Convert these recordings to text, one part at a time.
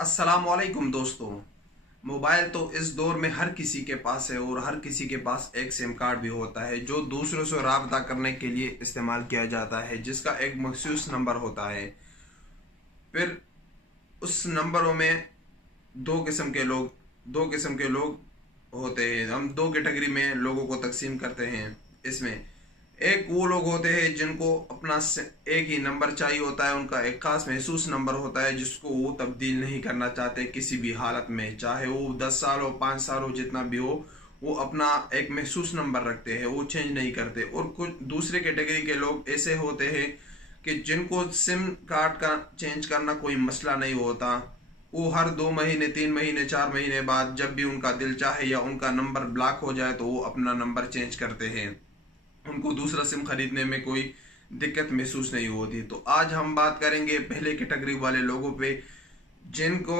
अस्सलामुअलैकुम दोस्तों। मोबाइल तो इस दौर में हर किसी के पास है और हर किसी के पास एक सिम कार्ड भी होता है जो दूसरों से राब्ता करने के लिए इस्तेमाल किया जाता है, जिसका एक मखसूस नंबर होता है। फिर उस नंबरों में दो किस्म के लोग होते हैं। हम दो कैटेगरी में लोगों को तकसीम करते हैं। इसमें एक वो लोग होते हैं जिनको अपना एक ही नंबर चाहिए होता है, उनका एक खास महसूस नंबर होता है जिसको वो तब्दील नहीं करना चाहते किसी भी हालत में, चाहे वो 10 साल हो 5 साल हो जितना भी हो, वो अपना एक महसूस नंबर रखते हैं, वो चेंज नहीं करते। और कुछ दूसरे कैटेगरी के लोग ऐसे होते हैं कि जिनको सिम कार्ड का चेंज करना कोई मसला नहीं होता। वो हर 2 महीने 3 महीने 4 महीने बाद जब भी उनका दिल चाहे या उनका नंबर ब्लॉक हो जाए तो वो अपना नंबर चेंज करते हैं। उनको दूसरा सिम खरीदने में कोई दिक्कत महसूस नहीं होती। तो आज हम बात करेंगे पहले कैटेगरी वाले लोगों पे, जिनको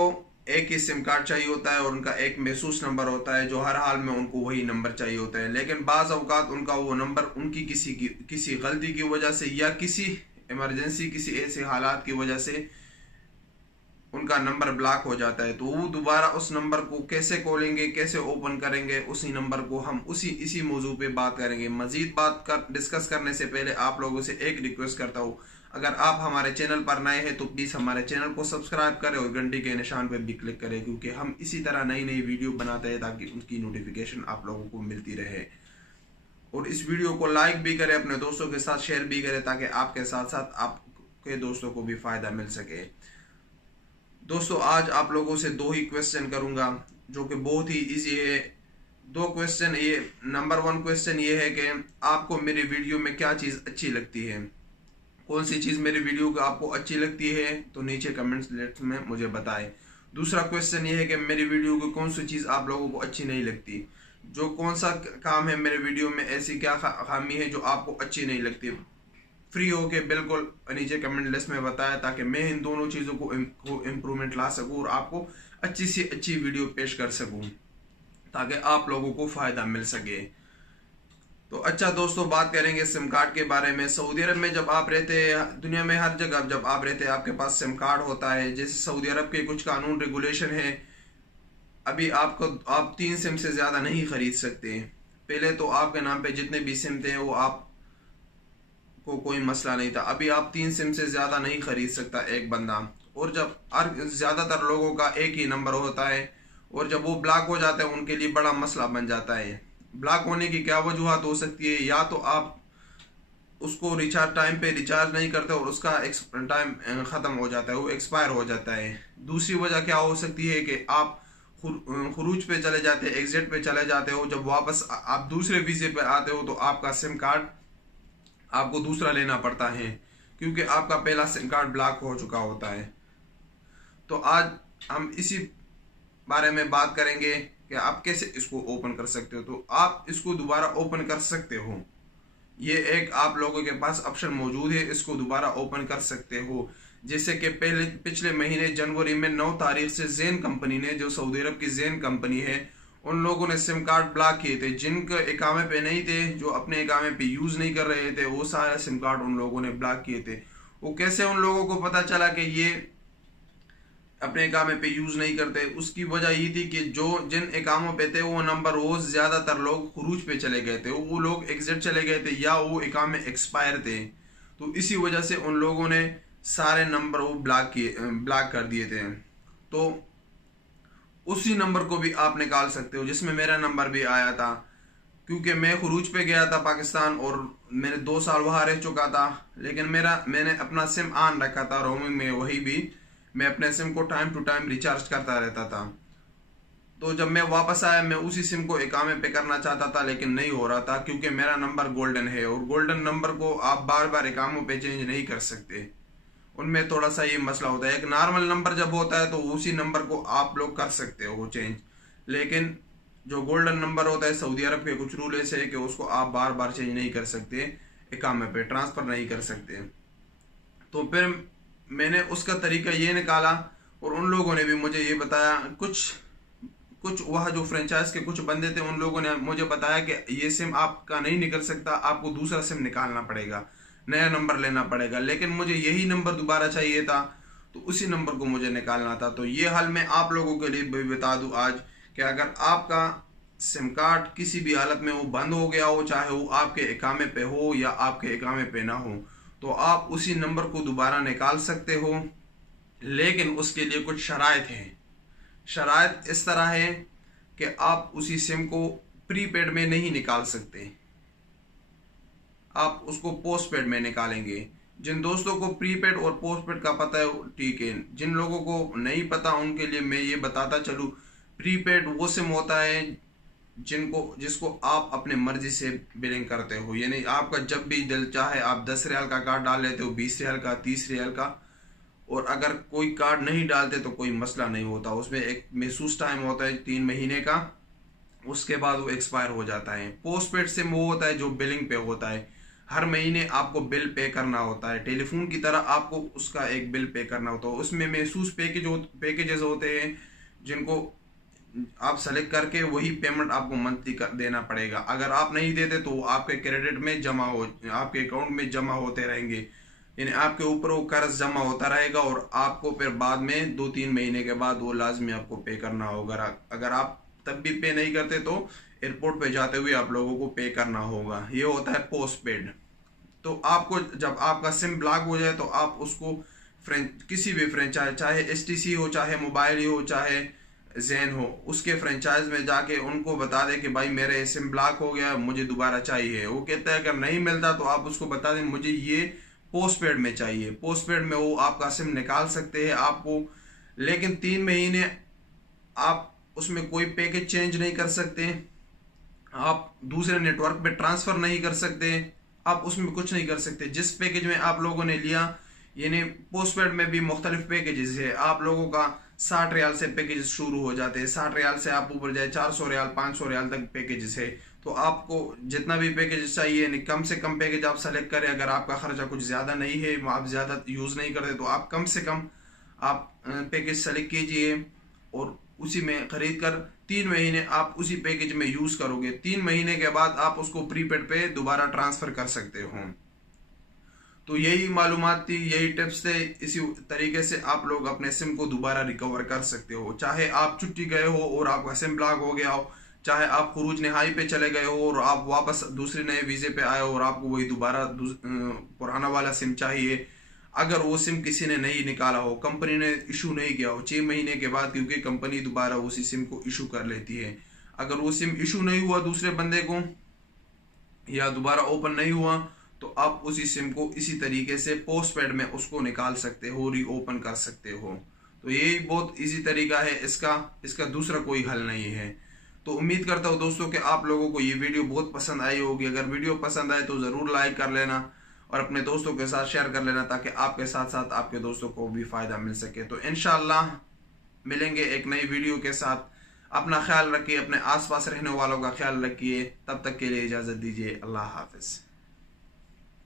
एक ही सिम कार्ड चाहिए होता है और उनका एक महसूस नंबर होता है जो हर हाल में उनको वही नंबर चाहिए होता है। लेकिन बाज़ औक़ात उनका वो नंबर उनकी किसी गलती की वजह से या किसी इमरजेंसी किसी ऐसे हालात की वजह से उनका नंबर ब्लॉक हो जाता है। तो वो दोबारा उस नंबर को कैसे खोलेंगे, कैसे ओपन करेंगे, उसी नंबर को हम इसी मौजू पे बात करेंगे। मजीद डिस्कस करने से पहले आप लोगों से एक रिक्वेस्ट करता हूँ, अगर आप हमारे चैनल पर नए हैं तो प्लीज़ हमारे चैनल को सब्सक्राइब करें और घंटी के निशान पर भी क्लिक करें, क्योंकि हम इसी तरह नई नई वीडियो बनाते हैं ताकि उनकी नोटिफिकेशन आप लोगों को मिलती रहे। और इस वीडियो को लाइक भी करें, अपने दोस्तों के साथ शेयर भी करें ताकि आपके साथ साथ आपके दोस्तों को भी फ़ायदा मिल सके। दोस्तों, आज आप लोगों से 2 ही क्वेश्चन करूंगा जो कि बहुत ही इजी है। 2 क्वेश्चन ये, नंबर 1 क्वेश्चन ये है कि आपको मेरी वीडियो में क्या चीज़ अच्छी लगती है। कौन सी चीज़ मेरी वीडियो को आपको अच्छी लगती है तो नीचे कमेंट्स लेट में मुझे बताएं। दूसरा क्वेश्चन ये है कि मेरी वीडियो की कौन सी चीज़ आप लोगों को अच्छी नहीं लगती, जो कौन सा काम है मेरे वीडियो में, ऐसी क्या खामी है जो आपको अच्छी नहीं लगती। फ्री हो के बिल्कुल नीचे कमेंट लिस्ट में बताया ताकि मैं इन दोनों चीज़ों को इम्प्रूवमेंट ला सकूं और आपको अच्छी से अच्छी वीडियो पेश कर सकूं ताकि आप लोगों को फ़ायदा मिल सके। तो अच्छा दोस्तों, बात करेंगे सिम कार्ड के बारे में। सऊदी अरब में जब आप रहते हैं, दुनिया में हर जगह जब आप रहते हैं आपके पास सिम कार्ड होता है। जैसे सऊदी अरब के कुछ कानून रेगुलेशन है, अभी आप 3 सिम से ज़्यादा नहीं खरीद सकते। पहले तो आपके नाम पे जितने भी सिम थे वो आप को कोई मसला नहीं था, अभी आप 3 सिम से ज्यादा नहीं खरीद सकता एक बंदा। और जब ज्यादातर लोगों का एक ही नंबर होता है और जब वो ब्लॉक हो जाता है उनके लिए बड़ा मसला बन जाता है। ब्लॉक होने की क्या वजूहत हो सकती है, या तो आप उसको टाइम पे रिचार्ज नहीं करते और उसका टाइम खत्म हो जाता है, वो एक्सपायर हो जाता है। दूसरी वजह क्या हो सकती है कि आप खुरूज पे चले जाते हैं, एग्जिट पे चले जाते हो, जब वापस आप दूसरे वीजे पे आते हो तो आपका सिम कार्ड आपको दूसरा लेना पड़ता है क्योंकि आपका पहला सिम कार्ड ब्लॉक हो चुका होता है। तो आज हम इसी बारे में बात करेंगे कि आप कैसे इसको ओपन कर सकते हो। तो आप इसको दोबारा ओपन कर सकते हो, ये एक आप लोगों के पास ऑप्शन मौजूद है, इसको दोबारा ओपन कर सकते हो। जैसे कि पिछले महीने जनवरी में 9 तारीख से ज़ेन कंपनी ने, जो सऊदी अरब की ज़ेन कंपनी है, उन लोगों ने सिम कार्ड ब्लॉक किए थे जिनके इकामे पे नहीं थे, जो अपने इकामे पे यूज़ नहीं कर रहे थे, वो सारे सिम कार्ड उन लोगों ने ब्लॉक किए थे। वो कैसे उन लोगों को पता चला कि ये अपने इकामे पे यूज़ नहीं करते, उसकी वजह ये थी कि जिन इकामों पे थे वो नंबर वो ज़्यादातर लोग खुरूज पे चले गए थे, वो लोग एग्जिट चले गए थे या वो इकामे एक्सपायर थे। तो इसी वजह से उन लोगों ने सारे नंबर वो ब्लॉक कर दिए थे। तो उसी नंबर को भी आप निकाल सकते हो जिसमें मेरा नंबर भी आया था, क्योंकि मैं खुरूज पे गया था पाकिस्तान और मैंने 2 साल वहाँ रह चुका था। लेकिन मैंने अपना सिम ऑन रखा था रोमिंग में, वही भी मैं अपने सिम को टाइम टू टाइम रिचार्ज करता रहता था। तो जब मैं वापस आया मैं उसी सिम को इकामे पे करना चाहता था लेकिन नहीं हो रहा था, क्योंकि मेरा नंबर गोल्डन है और गोल्डन नंबर को आप बार बार इकामों पे चेंज नहीं कर सकते, उनमें थोड़ा सा ये मसला होता है। एक नॉर्मल नंबर जब होता है तो उसी नंबर को आप लोग कर सकते हो चेंज, लेकिन जो गोल्डन नंबर होता है सऊदी अरब के कुछ रूल ऐसे है कि उसको आप बार बार चेंज नहीं कर सकते, इकामे पे ट्रांसफ़र नहीं कर सकते। तो फिर मैंने उसका तरीका ये निकाला और उन लोगों ने भी मुझे ये बताया, कुछ वहाँ जो फ्रेंचाइज के कुछ बंदे थे उन लोगों ने मुझे बताया कि ये सिम आपका नहीं निकल सकता, आपको दूसरा सिम निकालना पड़ेगा, नया नंबर लेना पड़ेगा। लेकिन मुझे यही नंबर दोबारा चाहिए था, तो उसी नंबर को मुझे निकालना था। तो ये हाल मैं आप लोगों के लिए भी बता दूं आज कि अगर आपका सिम कार्ड किसी भी हालत में वो बंद हो गया हो, चाहे वो आपके इकामे पे हो या आपके इकामे पे ना हो, तो आप उसी नंबर को दोबारा निकाल सकते हो। लेकिन उसके लिए कुछ शराइत हैं। शराइत इस तरह है कि आप उसी सिम को प्रीपेड में नहीं निकाल सकते, आप उसको पोस्टपेड में निकालेंगे। जिन दोस्तों को प्रीपेड और पोस्टपेड का पता है ठीक है, जिन लोगों को नहीं पता उनके लिए मैं ये बताता चलूँ, प्रीपेड वो सिम होता है जिसको आप अपने मर्जी से बिलिंग करते हो, यानी आपका जब भी दिल चाहे आप 10 रियाल का कार्ड डाल लेते हो, 20 रियाल का, 30 रियाल का, और अगर कोई कार्ड नहीं डालते तो कोई मसला नहीं होता। उसमें एक महसूस टाइम होता है 3 महीने का, उसके बाद वो एक्सपायर हो जाता है। पोस्टपेड सिम वो होता है जो बिलिंग पे होता है, हर महीने आपको बिल पे करना होता है, टेलीफोन की तरह आपको उसका एक बिल पे करना होता है। उसमें महसूस पैकेजेस होते हैं जिनको आप सेलेक्ट करके वही पेमेंट आपको मंथली देना पड़ेगा। अगर आप नहीं देते तो आपके क्रेडिट में आपके अकाउंट में जमा होते रहेंगे, यानी आपके ऊपर वो कर्ज जमा होता रहेगा और आपको फिर बाद में 2-3 महीने के बाद वो लाजमी आपको पे करना होगा। अगर आप तब भी पे नहीं करते तो एयरपोर्ट पे जाते हुए आप लोगों को पे करना होगा। ये होता है पोस्टपेड। तो आपको जब आपका सिम ब्लॉक हो जाए तो आप उसको किसी भी फ्रेंचाइज, चाहे STC हो, चाहे मोबाइल हो, चाहे जैन हो, उसके फ्रेंचाइज में जाके उनको बता दे कि भाई मेरे सिम ब्लॉक हो गया, मुझे दोबारा चाहिए। वो कहता है अगर नहीं मिलता तो आप उसको बता दें मुझे ये पोस्टपेड में चाहिए। पोस्टपेड में वो आपका सिम निकाल सकते हैं आपको, लेकिन 3 महीने आप उसमें कोई पैकेज चेंज नहीं कर सकते, आप दूसरे नेटवर्क पे ट्रांसफर नहीं कर सकते, आप उसमें कुछ नहीं कर सकते। जिस पैकेज में आप लोगों ने लिया, यानी पोस्टपेड में भी मुख्तलिफ पैकेजेस है। आप लोगों का 60 रियाल से पैकेजेस शुरू हो जाते हैं, 60 रियाल से आप ऊपर जाए 400 रियाल 500 रियाल तक पैकेजेस है। तो आपको जितना भी पैकेज चाहिए, यानी कम से कम पैकेज आप सेलेक्ट करें। अगर आपका खर्चा कुछ ज्यादा नहीं है, आप ज्यादा यूज नहीं करते, तो आप कम से कम आप पैकेज सेलेक्ट कीजिए और उसी में खरीद कर 3 महीने आप उसी पैकेज में यूज करोगे। 3 महीने के बाद आप उसको प्रीपेड पे दोबारा ट्रांसफर कर सकते हो। तो यही मालूमात थी, यही टिप्स थे। इसी तरीके से आप लोग अपने सिम को दोबारा रिकवर कर सकते हो। चाहे आप छुट्टी गए हो और आपका सिम ब्लॉक हो गया हो, चाहे आप खुरूज नहाई पे चले गए हो और आप वापस दूसरे नए वीजे पे आए हो और आपको वही दोबारा पुराना वाला सिम चाहिए, अगर वो सिम किसी ने नहीं निकाला हो, कंपनी ने इशू नहीं किया हो 6 महीने के बाद, क्योंकि कंपनी दोबारा उसी सिम को इशू कर लेती है। अगर वो सिम इशू नहीं हुआ दूसरे बंदे को या दोबारा ओपन नहीं हुआ, तो आप उसी सिम को इसी तरीके से पोस्टपेड में उसको निकाल सकते हो, रीओपन कर सकते हो। तो यही बहुत इजी तरीका है, इसका दूसरा कोई हल नहीं है। तो उम्मीद करता हूँ दोस्तों कि आप लोगों को ये वीडियो बहुत पसंद आई होगी। अगर वीडियो पसंद आए तो जरूर लाइक कर लेना और अपने दोस्तों के साथ शेयर कर लेना, ताकि आपके साथ साथ आपके दोस्तों को भी फायदा मिल सके। तो इंशाअल्लाह मिलेंगे एक नई वीडियो के साथ। अपना ख्याल रखिए, अपने आसपास रहने वालों का ख्याल रखिए। तब तक के लिए इजाजत दीजिए। अल्लाह हाफिज।